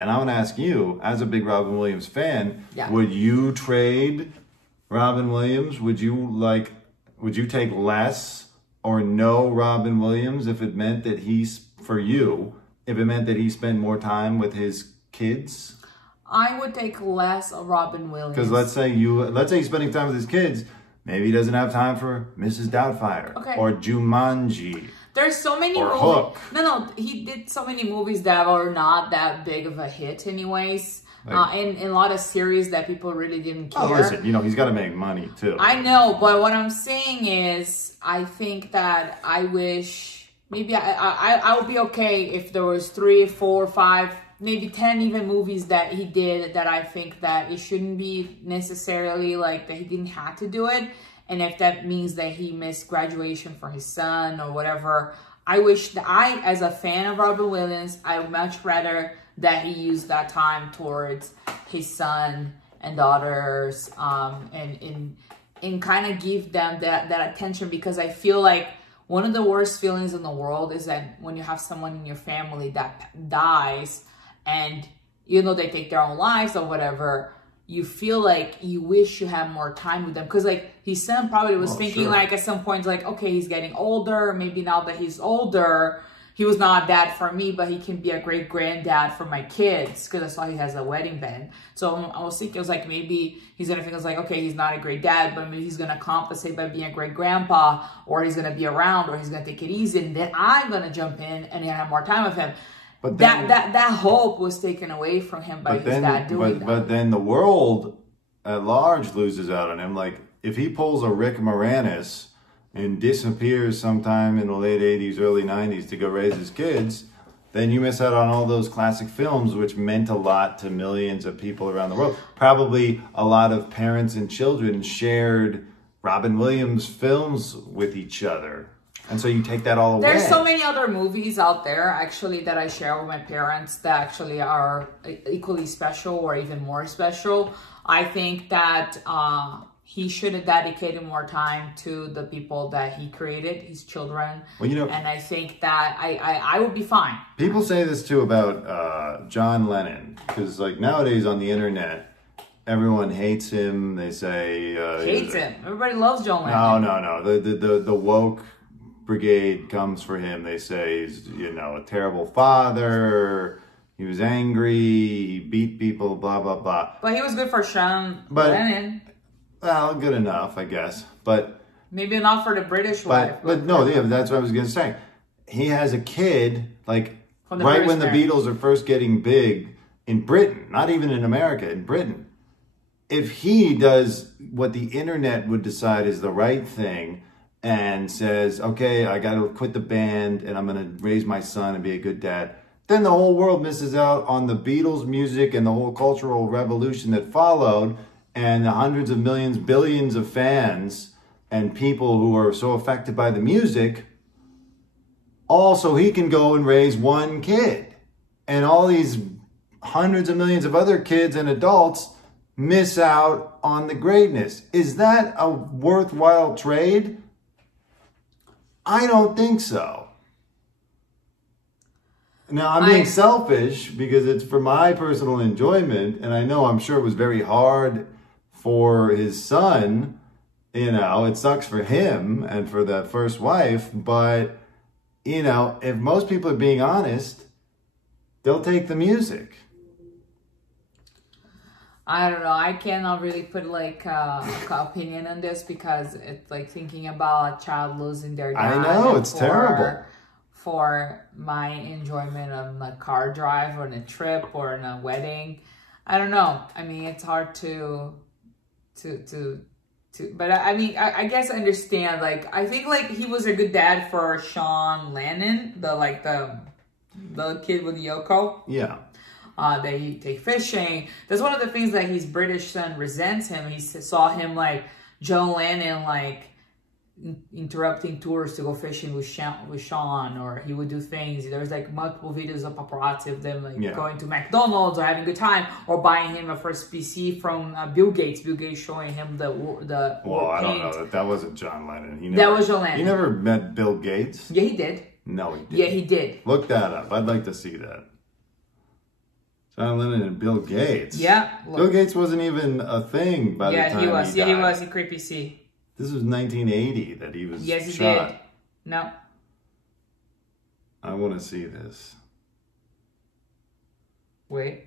And I want to ask you, as a big Robin Williams fan, Yeah. would you trade Robin Williams? Would you take less or no Robin Williams if it meant that for you, if it meant that he spent more time with his kids? I would take less of Robin Williams. Because let's say he's spending time with his kids, maybe he doesn't have time for Mrs. Doubtfire or Jumanji. There's so many movies. Hook. No, he did so many movies that are not that big of a hit anyways. And a lot of series that people really didn't care. Oh, listen, he's got to make money too. I know, but what I'm saying is, I think that I wish, maybe I would be okay if there was 3, 4, 5, maybe 10 even movies that he did that I think that it shouldn't be necessarily like that he didn't have to do it. And if that means that he missed graduation for his son or whatever, I wish that as a fan of Robin Williams, I would much rather that he used that time towards his son and daughters, and kind of give them that attention, because I feel like one of the worst feelings in the world is that when you have someone in your family that dies and they take their own lives or whatever, you feel like you wish you had more time with them. Because like his son probably was thinking like at some point like, okay, he's getting older. Maybe now that he's older, he was not a dad for me, but he can be a great granddad for my kids, because I saw he has a wedding band. So I was thinking, I was like, maybe he's going to think, I was like, okay, he's not a great dad, but maybe he's going to compensate by being a great grandpa, or he's going to be around, or he's going to take it easy, and then I'm going to jump in and have more time with him. But then, that hope was taken away from him by his dad doing that. But then the world at large loses out on him. Like, if he pulls a Rick Moranis and disappears sometime in the late 80s, early 90s to go raise his kids, then you miss out on all those classic films which meant a lot to millions of people around the world. Probably a lot of parents and children shared Robin Williams films with each other. And so you take that all away. There's so many other movies out there, actually, that I share with my parents that actually are equally special or even more special. I think that he should have dedicated more time to the people that he created, his children. Well, and I think that I would be fine. People say this too about John Lennon, because like nowadays on the internet, everyone hates him. They say hates him. Everybody loves John Lennon. No. The woke brigade comes for him. They say he's a terrible father. He was angry. He beat people. Blah blah blah. But he was good for Sean Lennon. Well, good enough, I guess. But maybe enough for the British wife. But no, yeah, that's what I was gonna say. He has a kid, like right when the Beatles are first getting big in Britain, not even in America, in Britain. If he does what the internet would decide is the right thing and says, okay, I gotta quit the band and I'm gonna raise my son and be a good dad, then the whole world misses out on the Beatles music and the whole cultural revolution that followed, and the hundreds of millions, billions of fans and people who are so affected by the music, also he can go and raise one kid. And all these hundreds of millions of other kids and adults miss out on the greatness. Is that a worthwhile trade? I don't think so. Now, I'm being selfish because it's for my personal enjoyment, and I know I'm sure it was very hard for his son. It sucks for him and for that first wife, but, if most people are being honest, they'll take the music. I don't know. I cannot really put like an opinion on this, because it's like thinking about a child losing their dad. I know, it's terrible. For my enjoyment on a car drive or on a trip or in a wedding, I don't know. I mean, it's hard to but I mean, I guess I understand. Like, I think like he was a good dad for Sean Lennon, the kid with Yoko. Yeah. They take fishing. That's one of the things that his British son resents him. He saw him like John Lennon like interrupting tours to go fishing with Sean, or he would do things. There was like multiple videos of paparazzi of them like going to McDonald's or having a good time, or buying him a first PC from Bill Gates. Bill Gates showing him the Well, I don't know. That wasn't John Lennon. That was John Lennon. You never met Bill Gates? Yeah, he did. No, he didn't. Yeah, he did. Look that up. I'd like to see that. John Lennon and Bill Gates. Yeah. Look. Bill Gates wasn't even a thing by the time he was. He died. Yeah, he was in Creepy Sea. This was 1980 that he was Yes, he shot. did. No. I want to see this. Wait.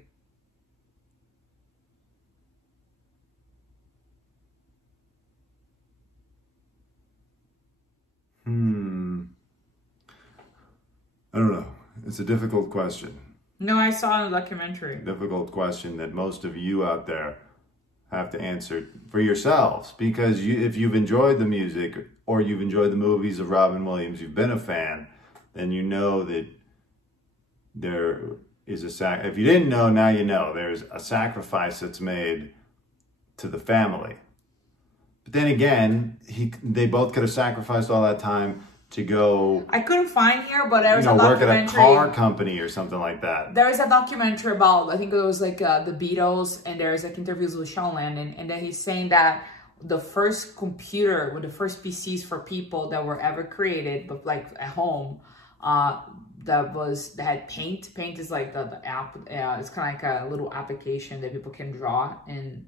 I don't know. It's a difficult question. No, I saw it in a documentary. Difficult question that most of you out there have to answer for yourselves. Because if you've enjoyed the music or you've enjoyed the movies of Robin Williams, you've been a fan, then you know that there is a if you didn't know, now you know. There's a sacrifice that's made to the family. But then again, they both could have sacrificed all that time to go. I couldn't find here, but there was a work documentary. at a car company or something like that. There is a documentary about, I think it was like the Beatles, and there's like interviews with John Lennon, and then he's saying that the first computer, with the first PCs for people that were ever created, but like at home, that had Paint. Paint is like the app. It's kind of like a little application that people can draw in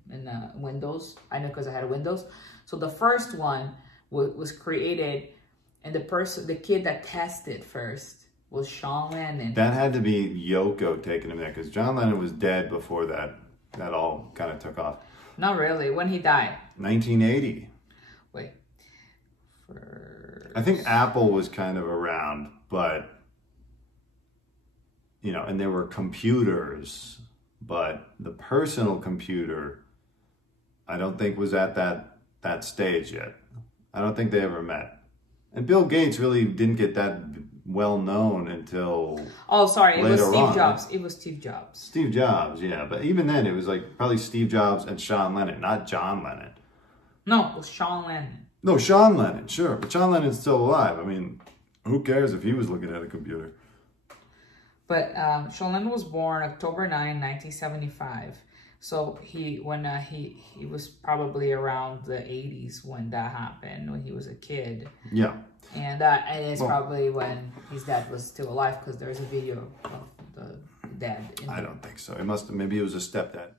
Windows. I know because I had a Windows. So the first one was created. And the kid that tested first was John Lennon. That had to be Yoko taking him there, because John Lennon was dead before that all kind of took off. Not really. When he died? 1980. Wait. I think Apple was kind of around, but, and there were computers, but the personal computer, I don't think was at that stage yet. I don't think they ever met. And Bill Gates really didn't get that well known until it was Steve on. Jobs. It was Steve Jobs. Steve Jobs, yeah. But even then, it was like probably Steve Jobs and Sean Lennon, not John Lennon. No, it was Sean Lennon. No, Sean Lennon, sure. But Sean Lennon's still alive. I mean, who cares if he was looking at a computer? But Sean Lennon was born October 9, 1975. So he was probably around the 80s when that happened, when he was a kid. Yeah. And it's probably when his dad was still alive, because there's a video of the dad. I don't think so. Maybe it was a stepdad.